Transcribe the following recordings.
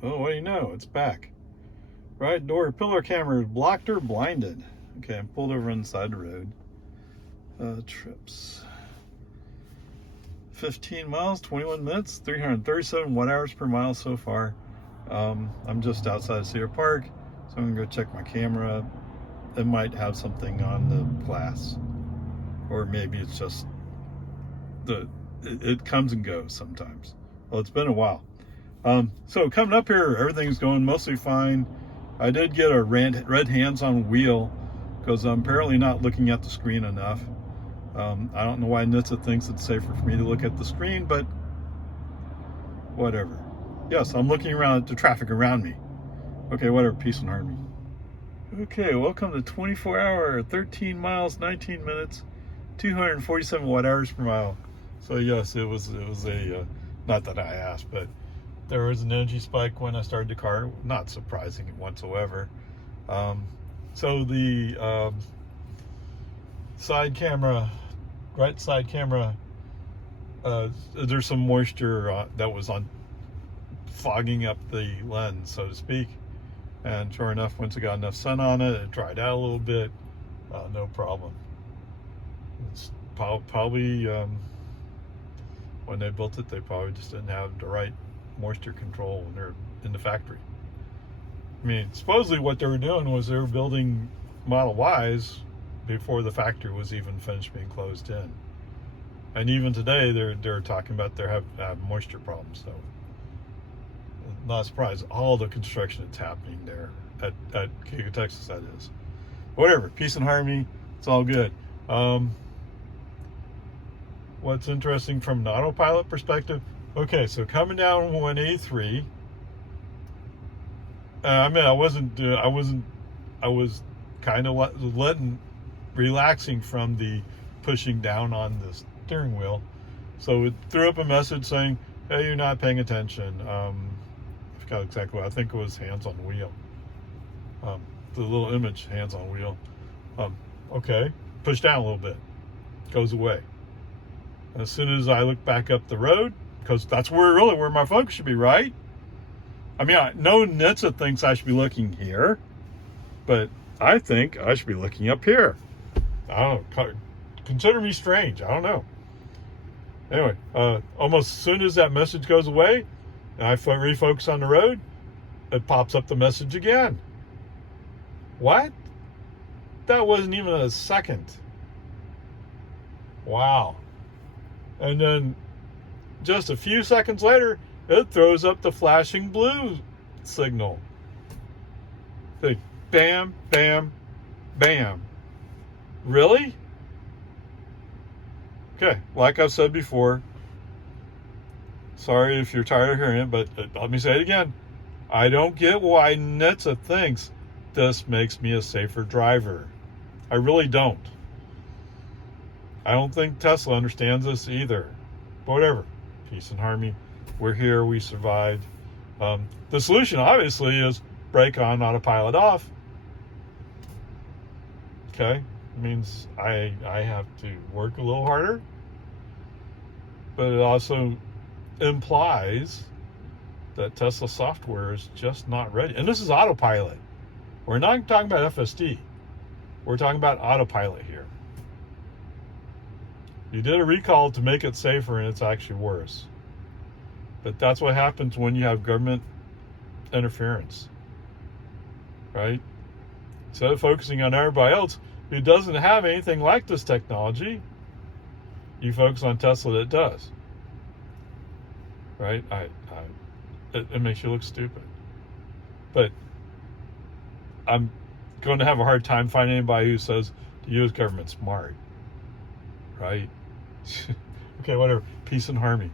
Well, what do you know? It's back. Right door pillar camera blocked or blinded. Okay, I'm pulled over on the side of the road. Trips. 15 miles, 21 minutes, 337 watt hours per mile so far. I'm just outside of Cedar Park, so I'm gonna go check my camera. It might have something on the glass, or maybe it's just it comes and goes sometimes. Well, it's been a while. So coming up here, everything's going mostly fine. I did get a red hands on wheel because I'm apparently not looking at the screen enough. I don't know why NHTSA thinks it's safer for me to look at the screen, but whatever. Yes, I'm looking around at the traffic around me. Okay, whatever, peace and harmony. Okay, welcome to 24-hour, 13 miles, 19 minutes, 247 watt hours per mile. So yes, it was a, not that I asked, but there was an energy spike when I started the car. Not surprising whatsoever. So the side camera, right side camera, there's some moisture that was on fogging up the lens, so to speak. And sure enough, once it got enough sun on it, it dried out a little bit. No problem. It's probably when they built it, they probably just didn't have the right moisture control when they're in the factory. I mean, supposedly what they were doing was they were building Model Ys before the factory was even finished being closed in. And even today, they're talking about they have moisture problems. So, not surprised. All the construction that's happening there at Giga, Texas, that is. Whatever, peace and harmony. It's all good. What's interesting from an autopilot perspective? Okay, so coming down 183. I mean, I was kind of relaxing from the pushing down on the steering wheel. So it threw up a message saying, hey, you're not paying attention. I forgot exactly what, I think it was hands on wheel. The little image, hands on wheel. Okay, push down a little bit, goes away. And as soon as I look back up the road, because that's where my focus should be, right? I mean, I know NHTSA thinks I should be looking here, but I think I should be looking up here. I don't know. Consider me strange. I don't know. Anyway, almost as soon as that message goes away, and I refocus on the road, it pops up the message again. What? That wasn't even a second. Wow. And then just a few seconds later, it throws up the flashing blue signal. Like, bam, bam, bam. Really? Okay, like I've said before, sorry if you're tired of hearing it, but let me say it again. I don't get why NHTSA thinks this makes me a safer driver. I really don't. I don't think Tesla understands this either. But whatever. Peace and harmony. We're here. We survived. The solution, obviously, is brake on, autopilot off. Okay? It means I have to work a little harder. But it also implies that Tesla software is just not ready. And this is autopilot. We're not talking about FSD. We're talking about autopilot here. You did a recall to make it safer, and it's actually worse. But that's what happens when you have government interference, right? Instead of focusing on everybody else who doesn't have anything like this technology, you focus on Tesla that does, right? It makes you look stupid. But I'm going to have a hard time finding anybody who says the U.S. government's smart, right? Okay, whatever. Peace and harmony.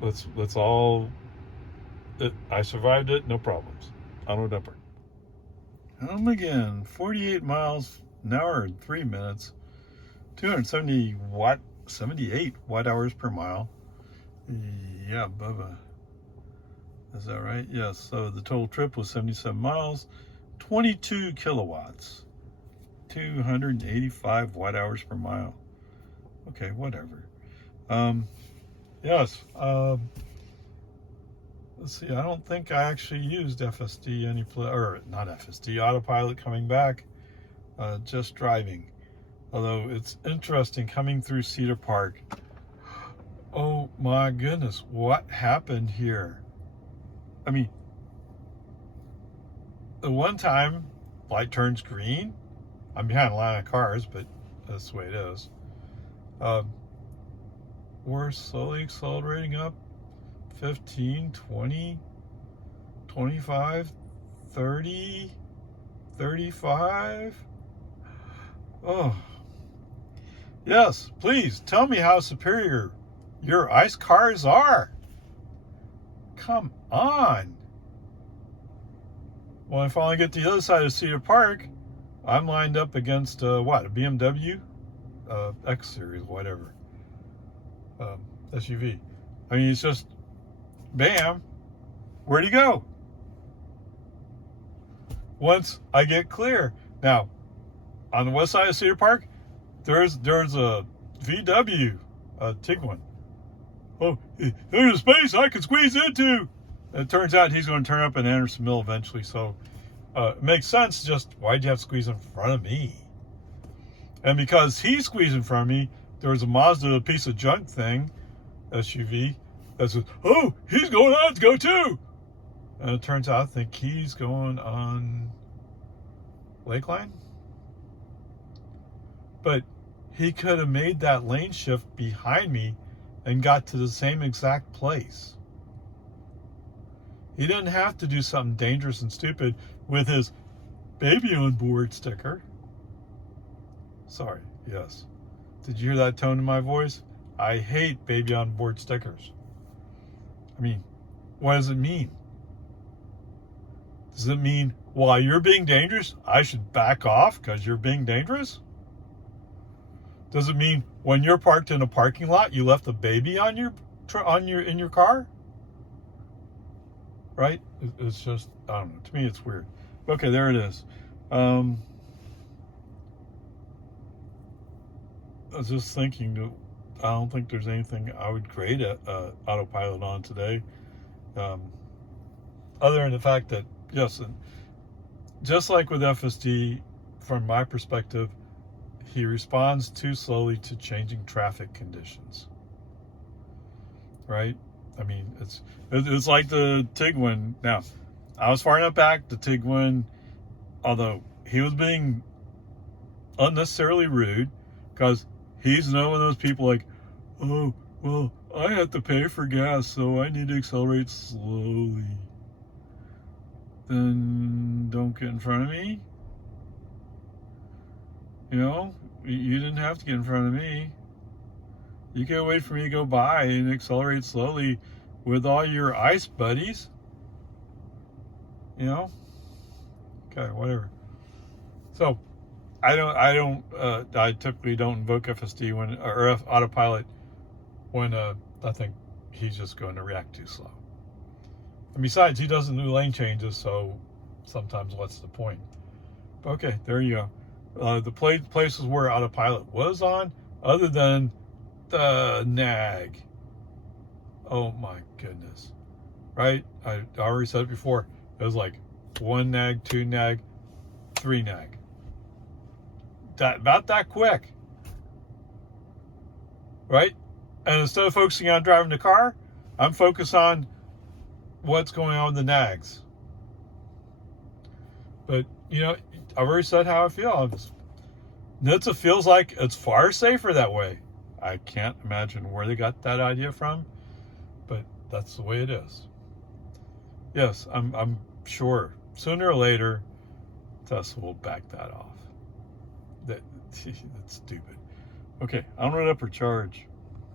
Let's all. I survived it, no problems. Onward, upward. Home again. 48 miles an hour and 3 minutes. 78 watt hours per mile. Yeah, Bubba. Is that right? Yes. So the total trip was 77 miles, 22 kilowatts, 285 watt hours per mile. Okay, whatever. Yes. Let's see, I don't think I actually used FSD or not FSD, autopilot coming back, just driving. Although it's interesting coming through Cedar Park. Oh my goodness, what happened here? I mean, the one time light turns green, I'm behind a line of cars, but that's the way it is. We're slowly accelerating up 15, 20, 25, 30, 35. Oh, yes, please tell me how superior your ICE cars are. Come on. When I finally get to the other side of Cedar Park, I'm lined up against a BMW X series, whatever, SUV. I mean, it's just, bam, where'd he go? Once I get clear. Now, on the west side of Cedar Park, there's a VW Tiguan. Oh, there's a space I can squeeze into. And it turns out he's going to turn up in Anderson Mill eventually, so it makes sense. Just why'd you have to squeeze in front of me? And because he squeezed in front of me, there was a Mazda piece of junk thing, SUV, that says, oh, he's going on to go too. And it turns out I think he's going on Lakeline. But he could have made that lane shift behind me and got to the same exact place. He didn't have to do something dangerous and stupid with his baby on board sticker. Sorry, yes. Did you hear that tone in my voice? I hate baby on board stickers. I mean, what does it mean? Does it mean while you're being dangerous, I should back off because you're being dangerous? Does it mean when you're parked in a parking lot, you left a baby in your car? Right? It's just, I don't know. To me, it's weird. Okay, there it is. I was just thinking that I don't think there's anything I would grade autopilot on today, other than the fact that, yes, just like with FSD, from my perspective, he responds too slowly to changing traffic conditions. Right? I mean, it's like the Tiguan. Now, I was far enough back, the Tiguan, although he was being unnecessarily rude, because he's another one of those people like, oh, well, I have to pay for gas, so I need to accelerate slowly. Then don't get in front of me. You know, you didn't have to get in front of me. You can wait for me to go by and accelerate slowly with all your ICE buddies. You know? Okay, whatever. So, I typically don't invoke FSD or autopilot when I think he's just going to react too slow. And besides, he doesn't do lane changes, so sometimes what's the point? Okay, there you go. The places where autopilot was on, other than the nag. Oh my goodness. Right? I already said it before. It was like 1 nag, 2 nag, 3 nag. About that quick. Right? And instead of focusing on driving the car, I'm focused on what's going on with the nags. But, you know, I've already said how I feel. NHTSA feels like it's far safer that way. I can't imagine where they got that idea from, but that's the way it is. Yes, I'm sure sooner or later Tesla will back that off. That's stupid. Okay, onward, upper charge.